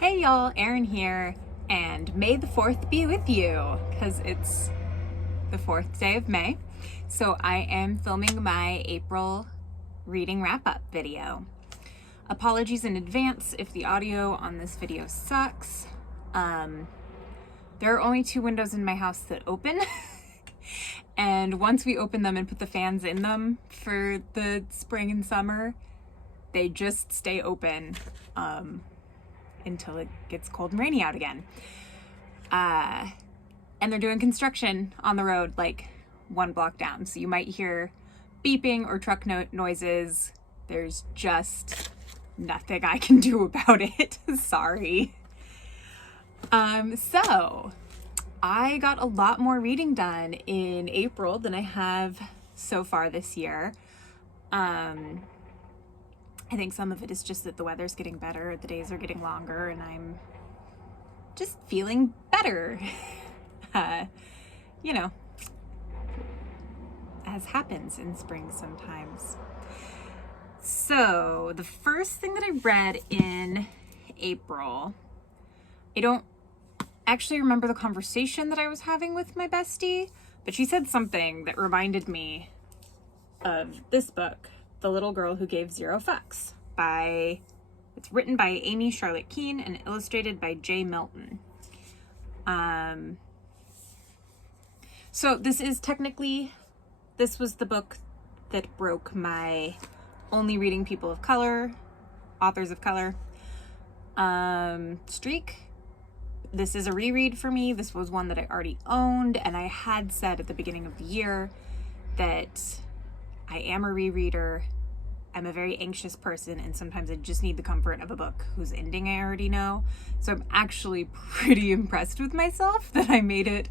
Hey y'all, Erin here, and May the 4th be with you, because it's the 4th day of May. So I am filming my April reading wrap-up video. Apologies in advance if the audio on this video sucks. There are only 2 windows in my house that open, and once we open them and put the fans in them for the spring and summer, they just stay open until it gets cold and rainy out again. And they're doing construction on the road like 1 block down. So you might hear beeping or truck noises. There's just nothing I can do about it. Sorry. So I got a lot more reading done in April than I have so far this year. I think some of it is just that the weather's getting better, the days are getting longer, and I'm just feeling better. You know, as happens in spring sometimes. So the first thing that I read in April, I don't actually remember the conversation that I was having with my bestie, but she said something that reminded me of this book, The Little Girl Who Gave Zero Fucks. It's written by Amy Charlotte Keane and illustrated by Jay Milton. So this was the book that broke my only reading people of color, authors of color, streak. This is a reread for me. This was one that I already owned, and I had said at the beginning of the year that I am a rereader. I'm a very anxious person, and sometimes I just need the comfort of a book whose ending I already know. So I'm actually pretty impressed with myself that I made it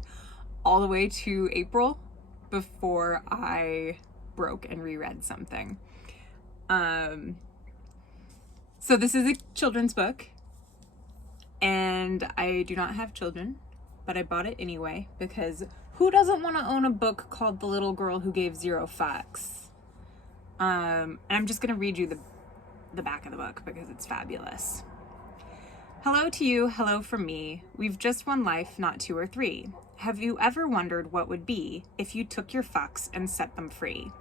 all the way to April before I broke and reread something. So this is a children's book, and I do not have children, but I bought it anyway because who doesn't want to own a book called The Little Girl Who Gave Zero Fucks? And I'm just going to read you the back of the book because it's fabulous. Hello to you, hello from me. We've just one life, not 2 or 3. Have you ever wondered what would be if you took your fucks and set them free?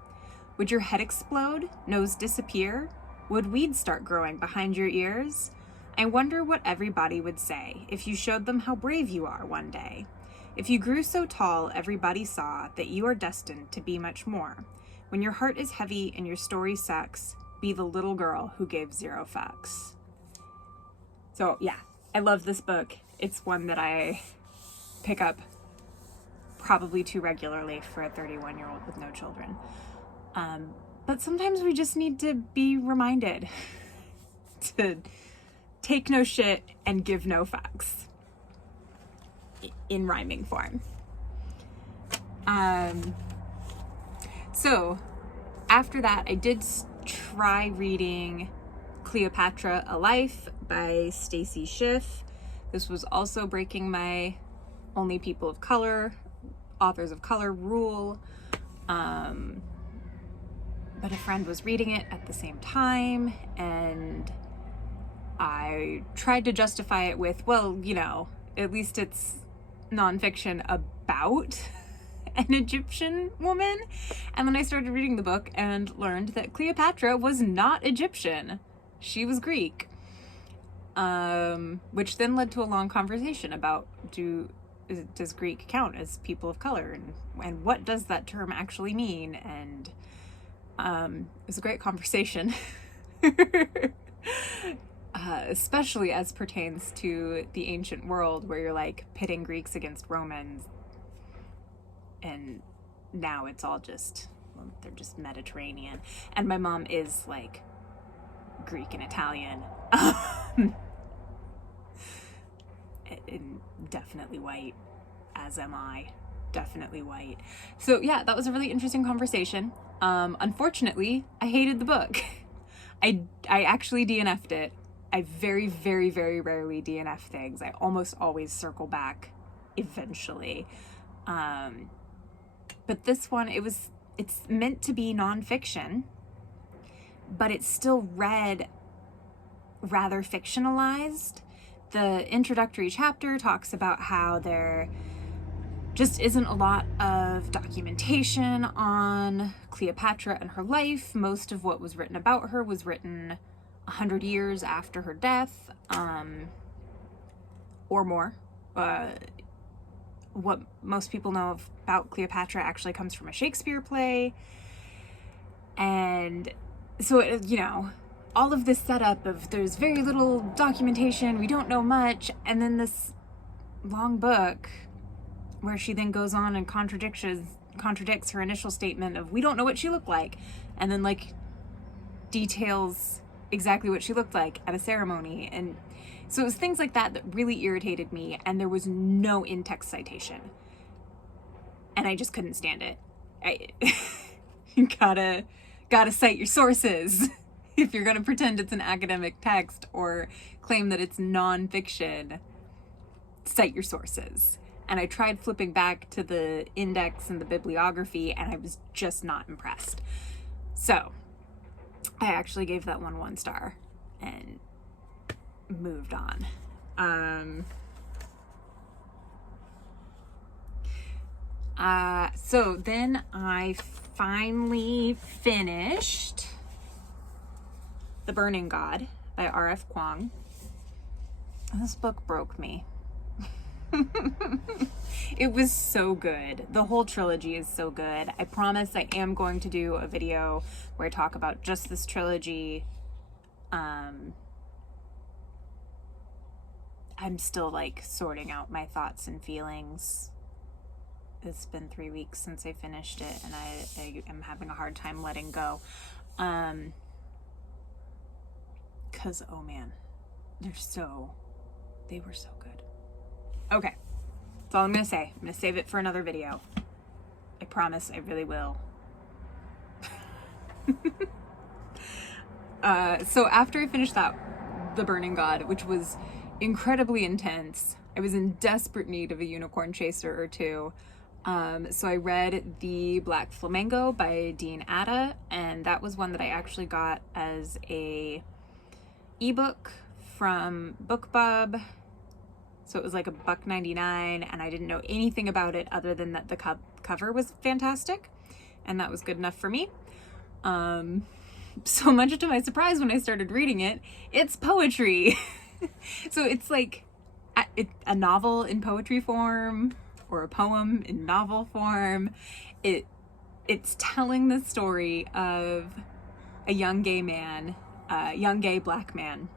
Would your head explode? Nose disappear? Would weeds start growing behind your ears? I wonder what everybody would say if you showed them how brave you are one day. If you grew so tall, everybody saw that you are destined to be much more. When your heart is heavy and your story sucks, be the little girl who gave zero fucks. So yeah, I love this book. It's one that I pick up probably too regularly for a 31-year-old with no children. But sometimes we just need to be reminded to take no shit and give no fucks in rhyming form. So after that, I did try reading Cleopatra, A Life by Stacy Schiff. This was also breaking my only people of color, authors of color rule. But a friend was reading it at the same time, and I tried to justify it with, well, you know, at least it's nonfiction about an Egyptian woman. And then I started reading the book and learned that Cleopatra was not Egyptian. She was Greek. Which then led to a long conversation about does Greek count as people of color, and what does that term actually mean? And it was a great conversation. Especially as pertains to the ancient world, where you're like pitting Greeks against Romans, and now it's all just, well, they're just Mediterranean. And my mom is like Greek and Italian. And definitely white, as am I. Definitely white. So yeah, that was a really interesting conversation. Unfortunately, I hated the book. I actually DNF'd it. I very, very, very rarely DNF things. I almost always circle back eventually. But this one, it's meant to be nonfiction, but it's still read rather fictionalized. the introductory chapter talks about how there just isn't a lot of documentation on Cleopatra and her life. Most of what was written about her was written 100 years after her death, or more. What most people know about Cleopatra actually comes from a Shakespeare play. And so, you know, all of this setup of there's very little documentation, we don't know much, and then this long book where she then goes on and contradicts her initial statement of we don't know what she looked like, and then like details exactly what she looked like at a ceremony. And so it was things like that that really irritated me, and there was no in-text citation, and I just couldn't stand it. You gotta cite your sources if you're gonna pretend it's an academic text or claim that it's nonfiction. Cite your sources. And I tried flipping back to the index and the bibliography, and I was just not impressed. So I actually gave that one star and moved on. So then I finally finished The Burning God by R.F. Kuang. This book broke me. It was so good. The whole trilogy is so good. I promise I am going to do a video where I talk about just this trilogy. I'm still like sorting out my thoughts and feelings. It's been 3 weeks since I finished it, and I am having a hard time letting go. 'Cause oh man, they were so good. Okay, that's all I'm gonna say. I'm gonna save it for another video. I promise I really will. So after I finished The Burning God, which was incredibly intense, I was in desperate need of a unicorn chaser or two. So I read The Black Flamingo by Dean Atta, and that was one that I actually got as a ebook from BookBub. So it was like $1.99, and I didn't know anything about it other than that the cover was fantastic, and that was good enough for me. So much to my surprise when I started reading it, it's poetry. So it's like a novel in poetry form, or a poem in novel form. It's telling the story of a young gay black man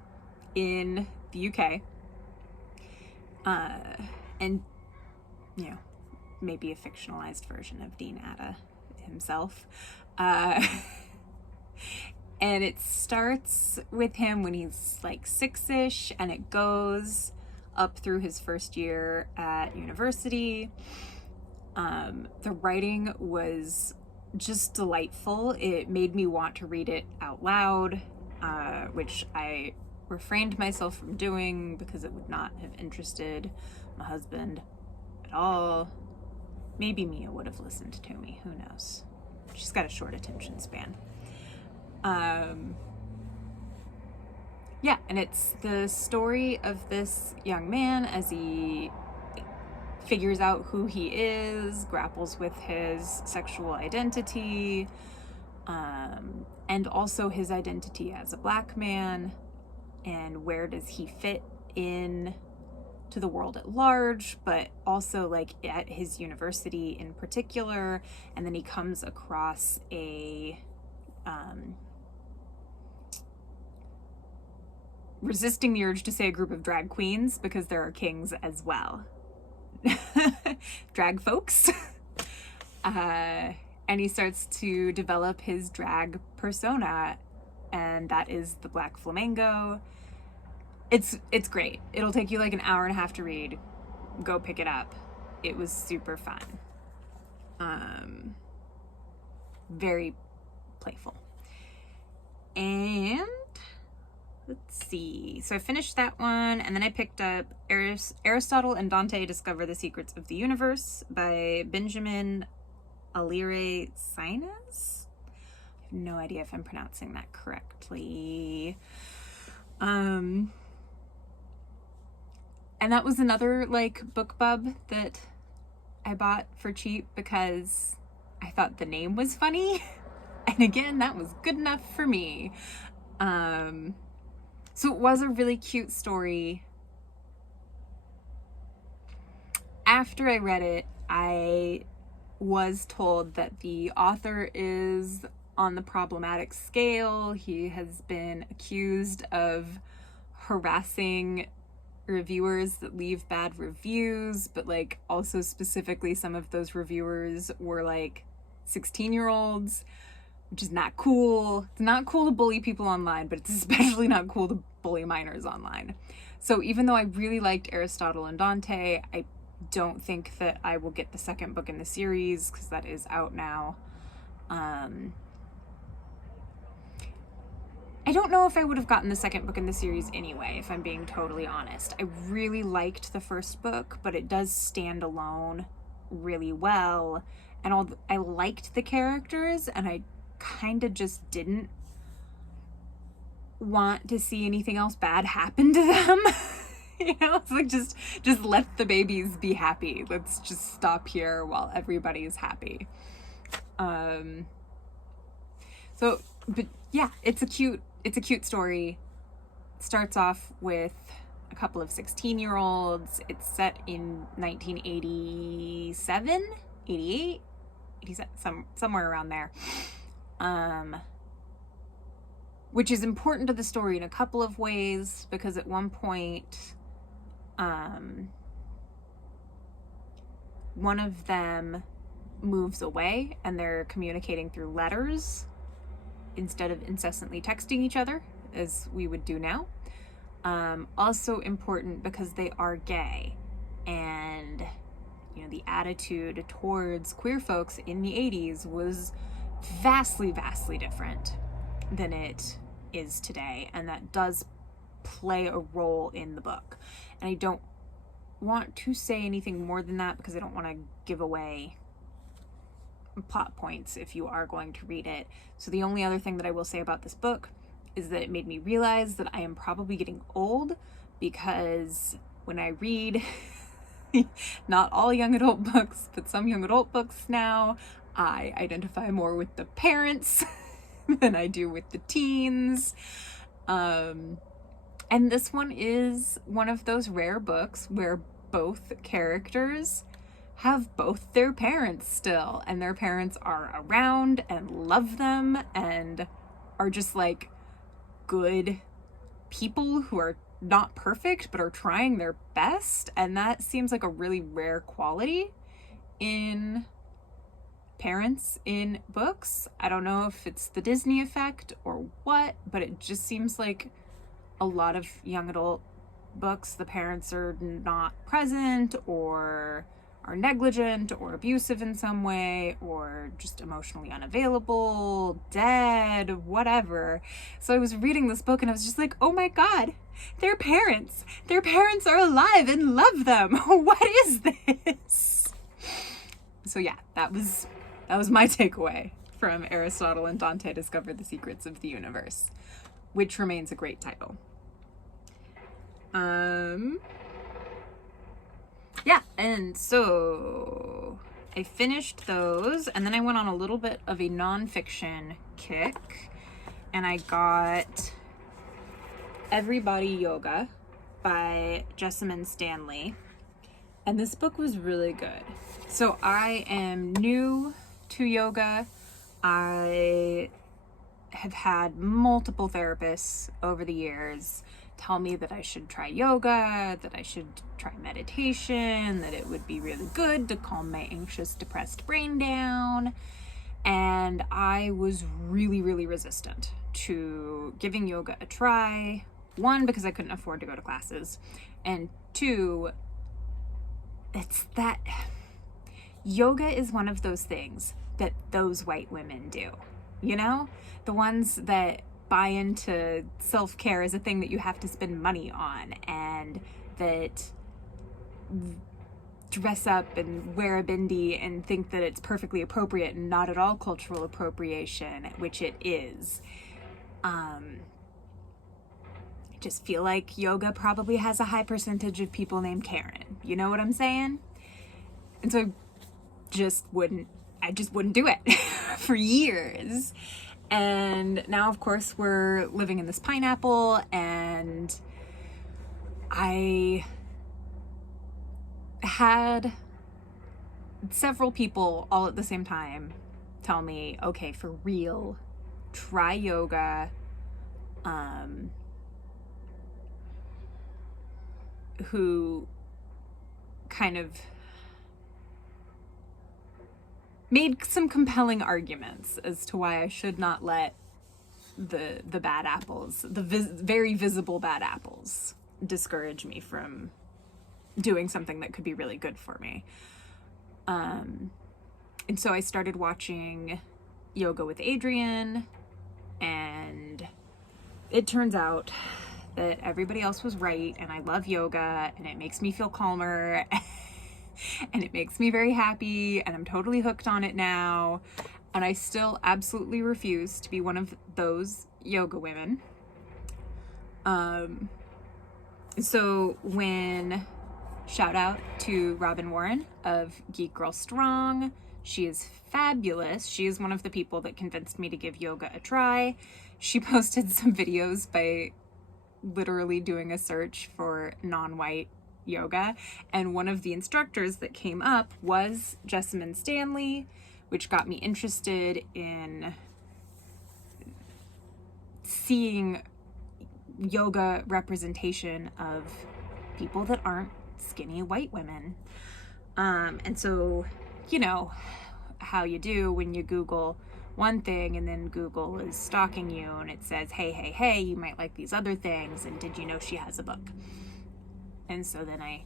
in the UK. And, you know, maybe a fictionalized version of Dean Atta himself. And it starts with him when he's like 6-ish, and it goes up through his first year at university. The writing was just delightful. It made me want to read it out loud, which I refrained myself from doing because it would not have interested my husband at all. Maybe Mia would have listened to me, who knows? She's got a short attention span. Yeah, and it's the story of this young man as he figures out who he is, grapples with his sexual identity, and also his identity as a black man, and where does he fit in to the world at large, but also like at his university in particular. And then he comes across a resisting the urge to say a group of drag queens, because there are kings as well. Drag folks. And he starts to develop his drag persona, and that is the Black Flamingo. It's great. It'll take you like an hour and a half to read. Go pick it up. It was super fun. Very playful. And let's see. So I finished that one, and then I picked up Aristotle and Dante Discover the Secrets of the Universe by Benjamin Alire Sines. I have no idea if I'm pronouncing that correctly. And that was another like BookBub that I bought for cheap because I thought the name was funny. And again, that was good enough for me. So it was a really cute story. After I read it, I was told that the author is on the problematic scale. He has been accused of harassing reviewers that leave bad reviews, but like also specifically some of those reviewers were like 16-year-olds, which is not cool. It's not cool to bully people online, but it's especially not cool to bully minors online. So even though I really liked Aristotle and Dante, I don't think that I will get the second book in the series because that is out now. I don't know if I would have gotten the second book in the series anyway, if I'm being totally honest. I really liked the first book, but it does stand alone really well. And I liked the characters, and I kind of just didn't want to see anything else bad happen to them. You know, it's like, just let the babies be happy. Let's just stop here while everybody's happy. But yeah, it's a cute story. It starts off with a couple of 16-year-olds. It's set in 1987, 88, 87, somewhere around there. Which is important to the story in a couple of ways, because at one point, one of them moves away and they're communicating through letters instead of incessantly texting each other as we would do now. Also important because they are gay, and you know, the attitude towards queer folks in the 80s was vastly different than it is today, and that does play a role in the book. And I don't want to say anything more than that because I don't want to give away plot points if you are going to read it. So the only other thing that I will say about this book is that it made me realize that I am probably getting old, because when I read not all young adult books, but some young adult books now, I identify more with the parents than I do with the teens. And this one is one of those rare books where both characters have both their parents still, and their parents are around and love them and are just like good people who are not perfect but are trying their best. And that seems like a really rare quality in parents in books. I don't know if it's the Disney effect or what, but it just seems like a lot of young adult books, the parents are not present or are negligent or abusive in some way, or just emotionally unavailable, dead, whatever. So I was reading this book and I was just like, oh my God, their parents are alive and love them. What is this? So yeah, that was my takeaway from Aristotle and Dante Discover the Secrets of the Universe, which remains a great title. Yeah, and so I finished those, and then I went on a little bit of a nonfiction kick, and I got Everybody Yoga by Jessamine Stanley, and this book was really good. So I am new to yoga. I have had multiple therapists over the years tell me that I should try yoga, that I should try meditation, that it would be really good to calm my anxious, depressed brain down. And I was really resistant to giving yoga a try. One, because I couldn't afford to go to classes. And two, it's that yoga is one of those things that those white women do. You know? The ones that buy into self-care as a thing that you have to spend money on, and that dress up and wear a bindi and think that it's perfectly appropriate and not at all cultural appropriation, which it is. I just feel like yoga probably has a high percentage of people named Karen. You know what I'm saying? And so I just wouldn't do it for years. And now, of course, we're living in this pineapple, and I had several people all at the same time tell me, okay, for real, try yoga. Who kind of made some compelling arguments as to why I should not let the bad apples, the very visible bad apples, discourage me from doing something that could be really good for me. And so I started watching Yoga with Adriene, and it turns out that everybody else was right, and I love yoga, and it makes me feel calmer, and it makes me very happy, and I'm totally hooked on it now, and I still absolutely refuse to be one of those yoga women. So when, shout out to Robin Warren of Geek Girl Strong, she is fabulous. She is one of the people that convinced me to give yoga a try. She posted some videos by literally doing a search for non-white yoga, and one of the instructors that came up was Jessamine Stanley, which got me interested in seeing yoga representation of people that aren't skinny white women. And so, you know how you do when you Google one thing and then Google is stalking you and it says, hey, you might like these other things, and did you know she has a book? And so then I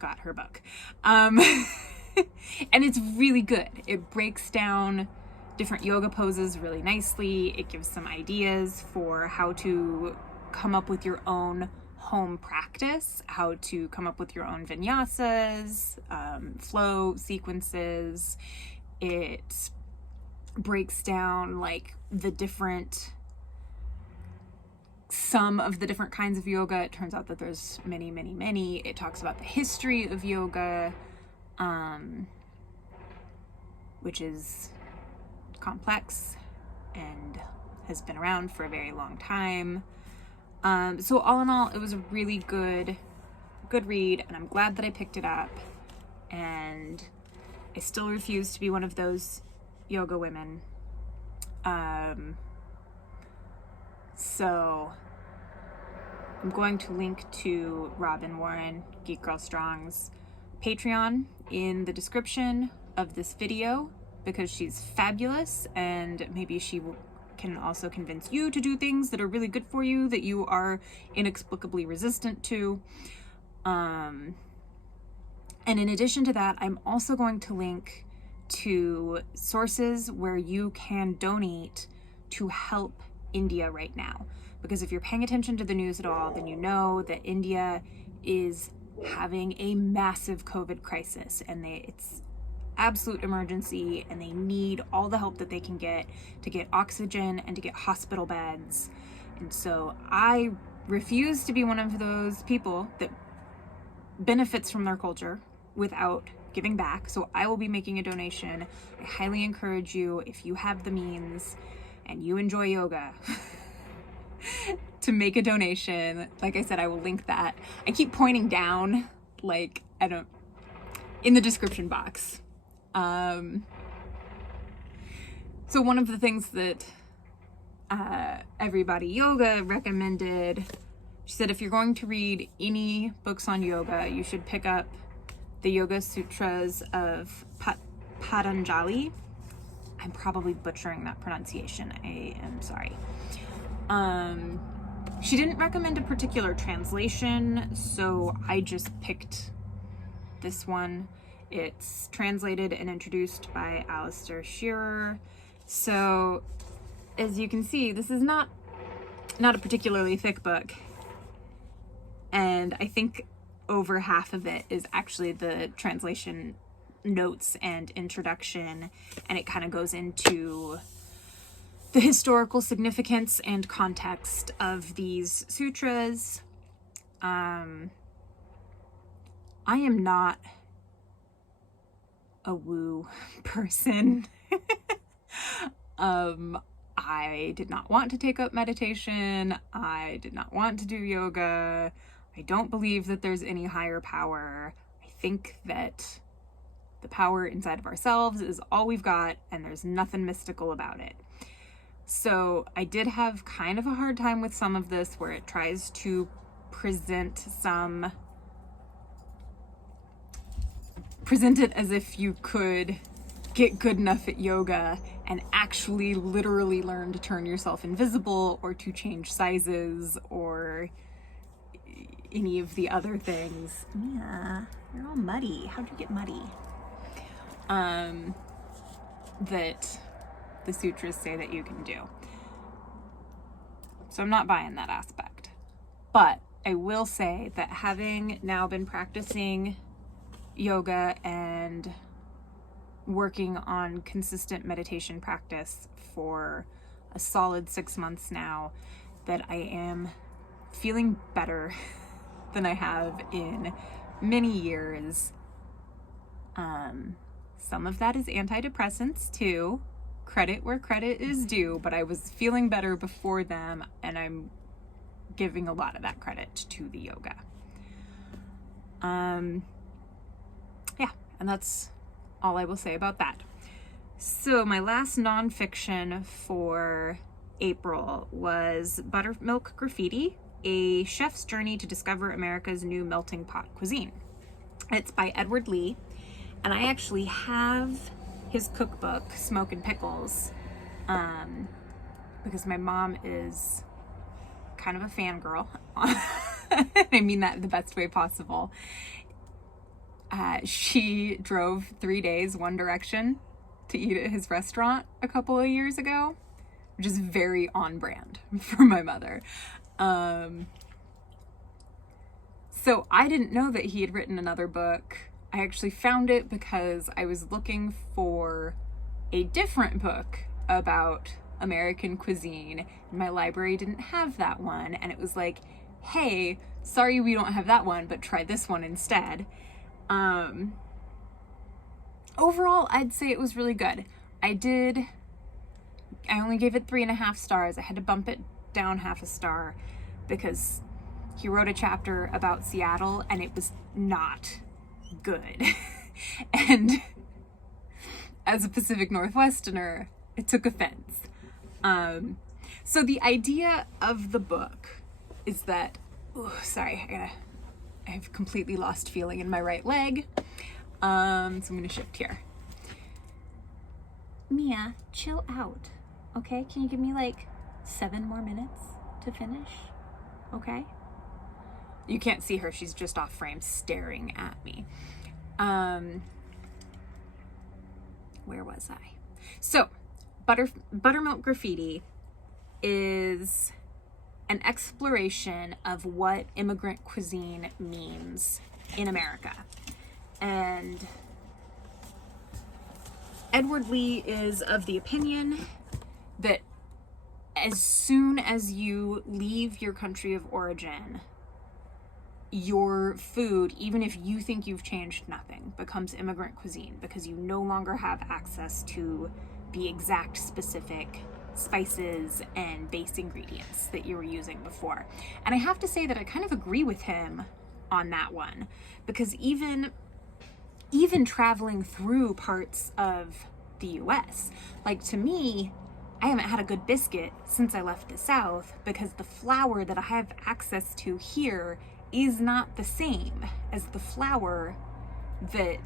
got her book. And it's really good. It breaks down different yoga poses really nicely. It gives some ideas for how to come up with your own home practice, how to come up with your own vinyasas, flow sequences. It breaks down like some of the different kinds of yoga. It turns out that there's many. It talks about the history of yoga, which is complex and has been around for a very long time. So all in all, it was a really good read, and I'm glad that I picked it up. And I still refuse to be one of those yoga women. So I'm going to link to Robin Warren, Geek Girl Strong's Patreon in the description of this video, because she's fabulous, and maybe she can also convince you to do things that are really good for you that you are inexplicably resistant to. And in addition to that, I'm also going to link to sources where you can donate to help India right now. Because if you're paying attention to the news at all, then you know that India is having a massive COVID crisis, and it's absolute emergency, and they need all the help that they can get to get oxygen and to get hospital beds. And so I refuse to be one of those people that benefits from their culture without giving back. So I will be making a donation. I highly encourage you, if you have the means and you enjoy yoga, to make a donation. Like I said, I will link that. I keep pointing down, in the description box. So one of the things that Everybody Yoga recommended, she said, if you're going to read any books on yoga, you should pick up the Yoga Sutras of Pantanjali. I'm probably butchering that pronunciation. I am sorry. She didn't recommend a particular translation, so I just picked this one. It's translated and introduced by Alistair Shearer. So, as you can see, this is not a particularly thick book. And I think over half of it is actually the translation notes and introduction, and it kind of goes into the historical significance and context of these sutras. I am not a woo person. I did not want to take up meditation. I did not want to do yoga. I don't believe that there's any higher power. I think that the power inside of ourselves is all we've got, and there's nothing mystical about it. So I did have kind of a hard time with some of this, where it tries to present it as if you could get good enough at yoga and actually literally learn to turn yourself invisible or to change sizes or any of the other things. Yeah, you're all muddy. How'd you get muddy? That the sutras say that you can do. So I'm not buying that aspect. But I will say that having now been practicing yoga and working on consistent meditation practice for a solid 6 months now, that I am feeling better than I have in many years. Some of that is antidepressants too. Credit where credit is due, but I was feeling better before them, and I'm giving a lot of that credit to the yoga. Yeah, and that's all I will say about that. So my last nonfiction for April was Buttermilk Graffiti, a chef's journey to discover America's new melting pot cuisine. It's by Edward Lee, and I actually have his cookbook, Smoke and Pickles, because my mom is kind of a fangirl. I mean that in the best way possible. She drove 3 days one direction to eat at his restaurant a couple of years ago, which is very on brand for my mother. So I didn't know that he had written another book. I actually found it because I was looking for a different book about American cuisine. My library didn't have that one, and it was like, hey, sorry we don't have that one, but try this one instead. Overall, I'd say it was really good. I only gave it 3.5 stars. I had to bump it down half a star because he wrote a chapter about Seattle and it was not good. And as a Pacific Northwesterner, it took offense. So the idea of the book is that, I've completely lost feeling in my right leg. So I'm gonna shift here. Mia, chill out. Okay, can you give me like 7 more minutes to finish? Okay? You can't see her, she's just off frame staring at me. Where was I? So, Buttermilk Graffiti is an exploration of what immigrant cuisine means in America. And Edward Lee is of the opinion that as soon as you leave your country of origin, your food, even if you think you've changed nothing, becomes immigrant cuisine because you no longer have access to the exact specific spices and base ingredients that you were using before. And I have to say that I kind of agree with him on that one, because even traveling through parts of the US, like, to me, I haven't had a good biscuit since I left the South because the flour that I have access to here is not the same as the flour that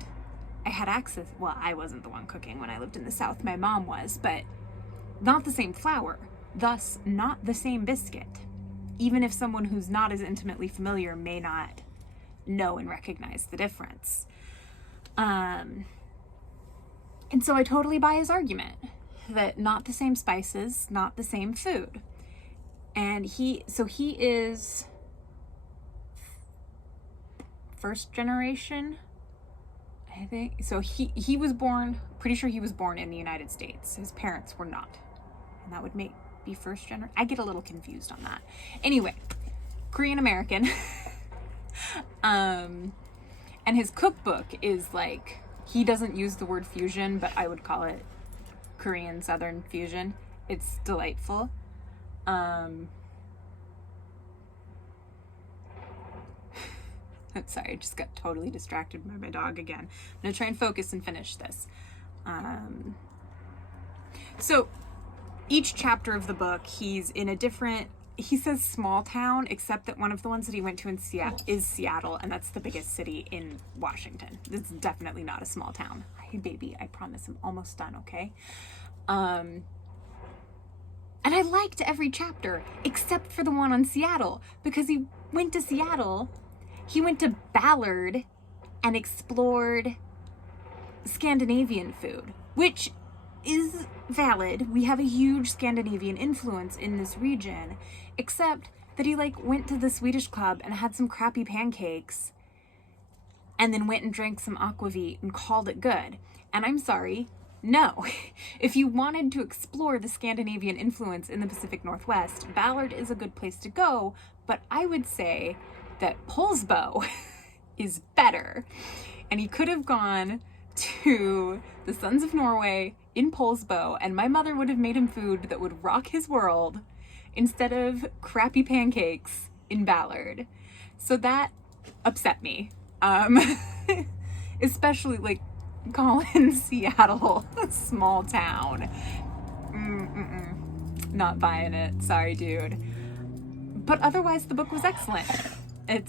I had access. Well, I wasn't the one cooking when I lived in the South, my mom was, but not the same flour, thus not the same biscuit, even if someone who's not as intimately familiar may not know and recognize the difference. And so I totally buy his argument that not the same spices, not the same food. And he is first generation, I think. So he was born, pretty sure he was born in the United States. His parents were not. and that would be first generation. I get a little confused on that. Anyway, Korean American. And his cookbook is like, he doesn't use the word fusion, but I would call it Korean Southern fusion. It's delightful. I'm sorry, I just got totally distracted by my dog again. I'm gonna try and focus and finish this. So each chapter of the book, he's in a different, he says small town, except that one of the ones that he went to in Seattle is Seattle, and that's the biggest city in Washington. It's definitely not a small town. Hey baby, I promise I'm almost done, okay? And I liked every chapter except for the one on Seattle, because he went to Seattle, he went to Ballard and explored Scandinavian food, which is valid. We have a huge Scandinavian influence in this region, except that he like went to the Swedish club and had some crappy pancakes and then went and drank some aquavit and called it good. And I'm sorry, no. If you wanted to explore the Scandinavian influence in the Pacific Northwest, Ballard is a good place to go, but I would say that Polsbo is better. And he could have gone to the Sons of Norway in Polsbo, and my mother would have made him food that would rock his world instead of crappy pancakes in Ballard. So that upset me. Especially like calling Seattle a small town. Not buying it. Sorry, dude. But otherwise, the book was excellent. It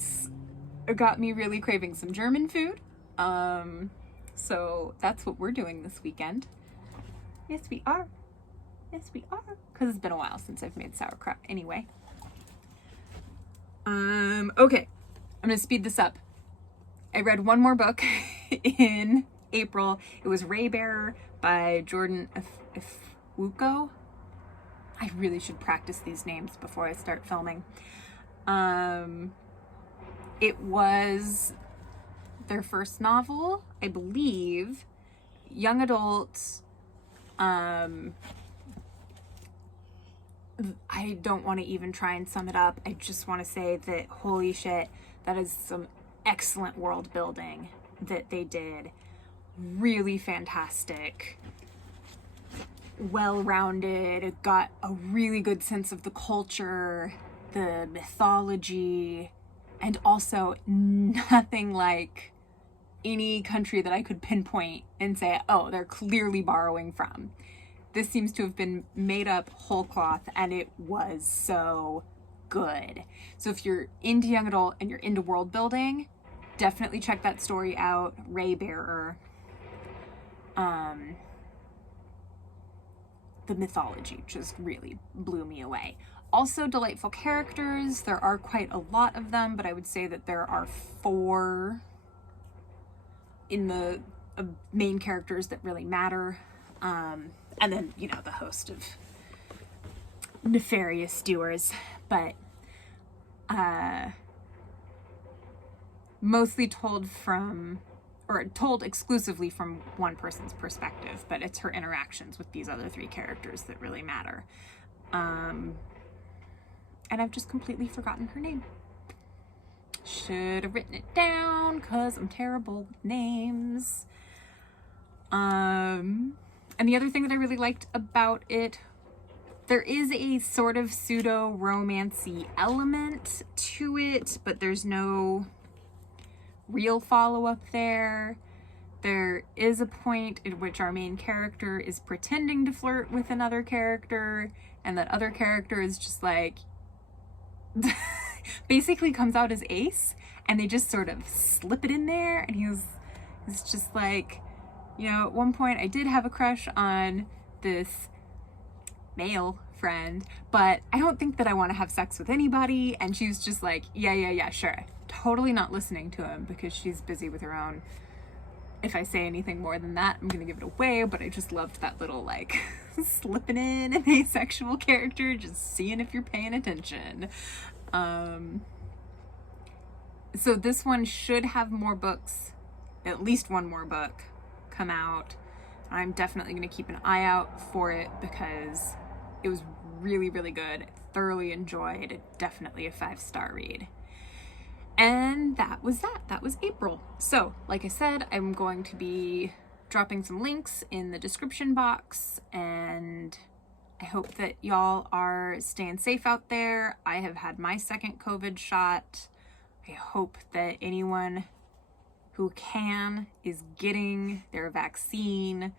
got me really craving some German food. So that's what we're doing this weekend. Yes, we are. Yes, we are. Because it's been a while since I've made sauerkraut anyway. Okay. I'm going to speed this up. I read one more book in April. It was Raybearer by Jordan Ifuko. I really should practice these names before I start filming. It was their first novel, I believe. Young adults. I don't want to even try and sum it up. I just want to say that, holy shit, that is some excellent world building that they did. Really fantastic. Well-rounded. It got a really good sense of the culture, the mythology, and also nothing like any country that I could pinpoint and say, oh, they're clearly borrowing from. This seems to have been made up whole cloth, and it was so good. So if you're into young adult and you're into world building, definitely check that story out. Raybearer. The mythology just really blew me away. Also delightful characters. There are quite a lot of them, but I would say that there are 4 in the main characters that really matter. And then, you know, the host of nefarious doers, but mostly told exclusively from one person's perspective, but it's her interactions with these other 3 characters that really matter. And I've just completely forgotten her name. Should have written it down, because I'm terrible with names. And the other thing that I really liked about it, there is a sort of pseudo-romancy element to it, but there's no real follow-up there. There is a point at which our main character is pretending to flirt with another character, and that other character is just like, basically comes out as ace, and they just sort of slip it in there, and he's just like, you know, at one point I did have a crush on this male friend, but I don't think that I want to have sex with anybody. And she's just like, yeah, sure. Totally not listening to him because she's busy with her own. If I say anything more than that, I'm going to give it away, but I just loved that little like slipping in an asexual character, just seeing if you're paying attention. So this one should have more books, at least one more book come out. I'm definitely going to keep an eye out for it because It was really, really good. Thoroughly enjoyed. Definitely a 5-star read. And that was that. That was April. So, like I said, I'm going to be dropping some links in the description box, and I hope that y'all are staying safe out there. I have had my second COVID shot. I hope that anyone who can is getting their vaccine,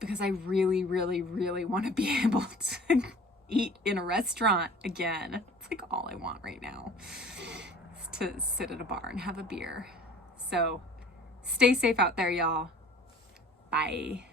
because I really, really, really want to be able to eat in a restaurant again. It's like all I want right now is to sit at a bar and have a beer. So stay safe out there, y'all. Bye.